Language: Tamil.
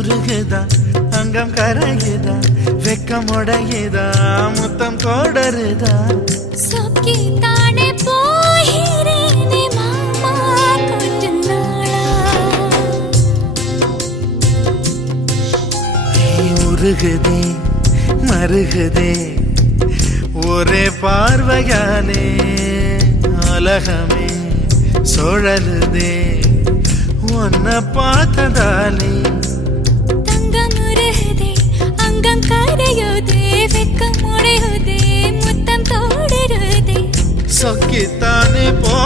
உருகுதா அங்கம் கரையுதா வெக்கம் உடையுதா முத்தம் கோடருதா சொக்கி தானே போகிறேனே மாமா கொஞ்ச நாளா உருகுதே மருகுதே ஒரே பார்வையாலே உலகமே சுழலுதே உன்னை பார்த்ததாலே தங்கம் உருகுதே அங்கம் கரையுதே வெக்கம் உடையுதே முத்தம் தோடுருதே சொக்கித்தானே போ